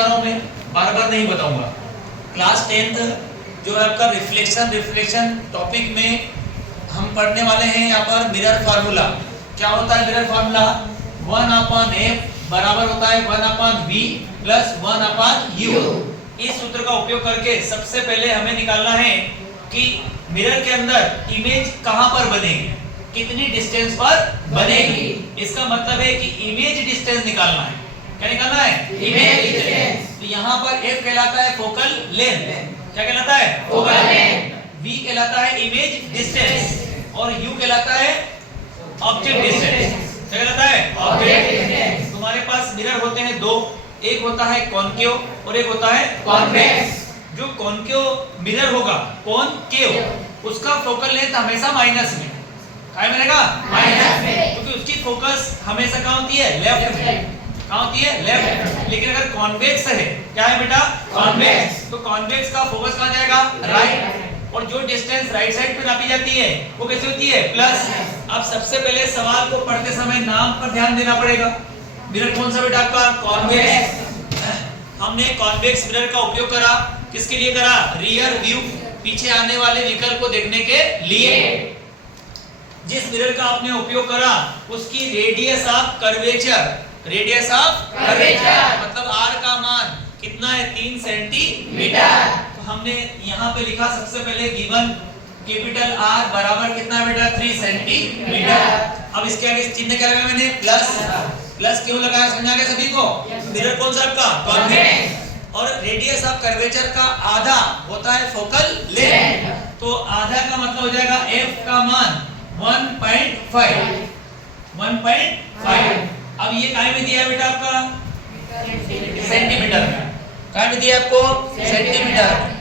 जा रहा हूँ मैं, बार बार नहीं बताऊंगा। क्लास 10th जो है आपका रिफ्लेक्शन टॉपिक में हम पढ़ने वाले हैं यहाँ पर मिरर फार्मूला। क्या होता है मिरर फार्मूला? 1/f बराबर होता है 1/v प्लस 1/u। इस सूत्र का उपयोग करके सबसे पहले हमें निकालना है कि मिरर के अंदर इमेज कहां पर बनेगी, कितनी डिस्टेंस पर बनेगी। इसका मतलब है कि इमेज डिस्टेंस निकालना है। क्या निकालना है? Image distance. तो यहाँ पर f कहलाता है फोकल लेंथ। क्या कहलाता है? Focal length. v कहलाता है इमेज डिस्टेंस और u कहलाता है ऑब्जेक्ट डिस्टेंस। क्या कहलाता है? Object distance. तुम्हारे पास मिरर होते हैं दो, एक होता है कॉनकेव और एक होता है कॉन्वेक्स। जो कॉनकेव मिरर होगा, कॉनकेव, उसका फोकल लेंथ हमेशा माइनस में क्या मिलेगा? माइनस में, क्योंकि उसकी फोकस हमेशा कहां होती है? लेफ्ट में। कहां होती है? लेफ्ट। लेकिन अगर कॉन्वेक्स है, क्या है बेटा? कॉन्वेक्स। तो कॉन्वेक्स का फोकस कहां जाएगा? राइट। और जो डिस्टेंस राइट साइड पे नापी जाती है वो कैसे होती है? प्लस। अब सबसे पहले सवाल को पढ़ते समय नाम पर ध्यान देना पड़ेगा। मिरर कौन सा बेटा आपका? कॉन्वेक्स। हमने कॉन्वेक्स मिरर का उपयोग करा, किसके लिए करा? रियर व्यू, पीछे आने वाले व्हीकल को देखने के लिए। जिस मिरर का आपने उपयोग करा उसकी radius of curvature, radius of curvature मतलब r का मान कितना है? 3 सेंटीमीटर। तो हमने यहाँ पे लिखा सबसे पहले गिवन कैपिटल R बराबर कितना है बेटा? 3 सेंटीमीटर। अब इसके आगे चिन्ह क्या लगाया मैंने? प्लस। प्लस क्यों लगाया समझा गया सभी को? मिरर कौन सा आपका? कॉन्वेक्स। और रेडियस ऑफ कर्वेचर का आधा होता है फोकल लेंथ। तो आधा का मतलब हो जाएगा f का मान 1.5। 1.5। अब ये काय में दिया है बेटा आपका? सेंटीमीटर में। काय में दिया आपको? सेंटीमीटर में,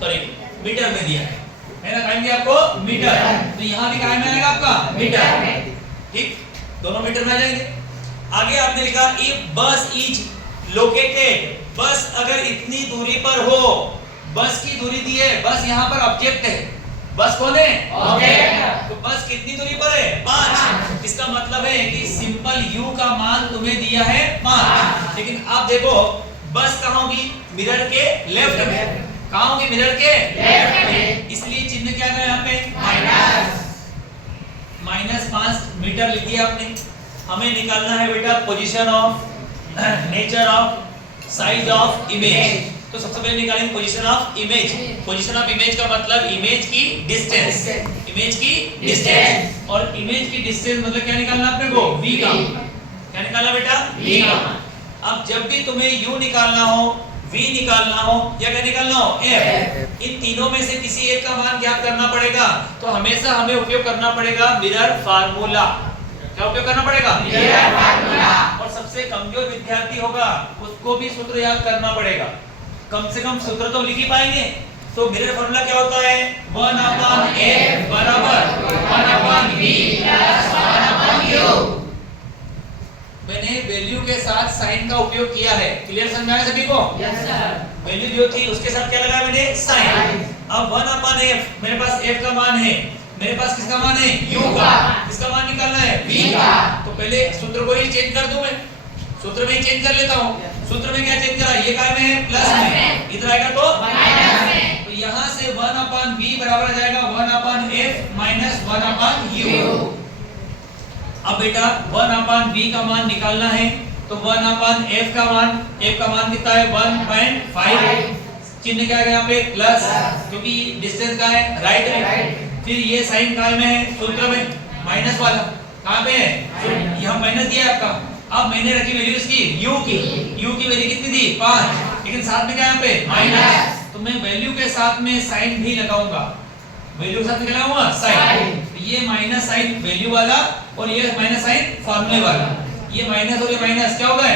सॉरी मीटर में दिया है ना? काय में दिया आपको? मीटर। तो यहाँ भी काय में आएगा आपका? मीटर में। ठीक, दोनों मीटर में आ जाएंगे। आगे आपने लिखा इफ बस इज लोकेटेड, बस अगर इतनी दूरी पर हो, बस की दूरी दी है, बस यहाँ पर ऑब्जेक्ट है, बस कौन है? ऑब्जेक्ट। तो बस कितनी दूरी पर है? 5। इसका मतलब है कि सिंपल u का मान तुम्हें दिया है 5। लेकिन आप देखो बस कहाँ होगी? मिरर के लेफ्ट में। कहाँ होगी? मिरर के लेफ्ट में। इसलिए चिन्ह क्या है यहाँ पे? -5 मीटर लिख दिया आपने। हमें निकालना है बेटा position of, nature of, size of image. तो सबसे पहले निकालेंगे position of image. Position of image का मतलब इमेज की डिस्टेंस, इमेज की डिस्टेंस। और इमेज की डिस्टेंस मतलब क्या निकालना अपने को? v का। क्या निकालना बेटा? v का। अब जब भी तुम्हें u निकालना हो, v निकालना हो या क्या निकालना हो? f, इन तीनों में से किसी एक का मान ज्ञात करना पड़ेगा। तो हमेशा हमें उपयोग करना पड़ेगा मिरर फार्मूला। क्या उपयोग करना पड़ेगा? Mirror formula. और सबसे कमजोर विद्यार्थी होगा उसको भी सूत्र याद करना पड़ेगा। कम से कम सूत्र तो लिख ही पाएंगे। तो मिरर फार्मूला क्या होता है? 1/f बराबर 1/v प्लस 1/u। मैंने वैल्यू के साथ साइन का उपयोग किया है। क्लियर समझ में आया सभी को? Yes sir. वैल्यू जो थी उसके साथ क्या लगाया मैंने? साइन। अब 1/f, मेरे पास f का मान है, मेरे पास किसका मान है? u का। किसका मान निकालना है? v का। तो पहले सूत्र को ही चेंज कर दूं मैं, सूत्र में ही चेंज कर लेता हूं। सूत्र में क्या चेंज करा? ये काय में है? प्लस में। इधर आएगा तो माइनस में। तो यहां से 1/v बराबर आ जाएगा 1/f माइनस 1/u। अब बेटा 1/v का मान निकालना है तो 1/f का मान, f का मान कितना है? 1.5। चिन्ह क्या है यहाँ पे? प्लस, क्योंकि डिस्टेंस का है? राइट में। फिर ये साइन काय में है? सूत्र में माइनस वाला। कहां पे है? यहाँ माइनस दिया है आपका। अब मैंने रखी वैल्यू इसकी u की। u की वैल्यू कितनी थी? 5। लेकिन साथ में क्या यहाँ पे? माइनस। तो मैं वैल्यू के साथ में साइन भी लगाऊंगा। वैल्यू के साथ में क्या लगाऊंगा? साइन। ये माइनस साइन वैल्यू वाला और ये माइनस साइन फार्मूले वाला। ये माइनस और ये माइनस क्या होगा?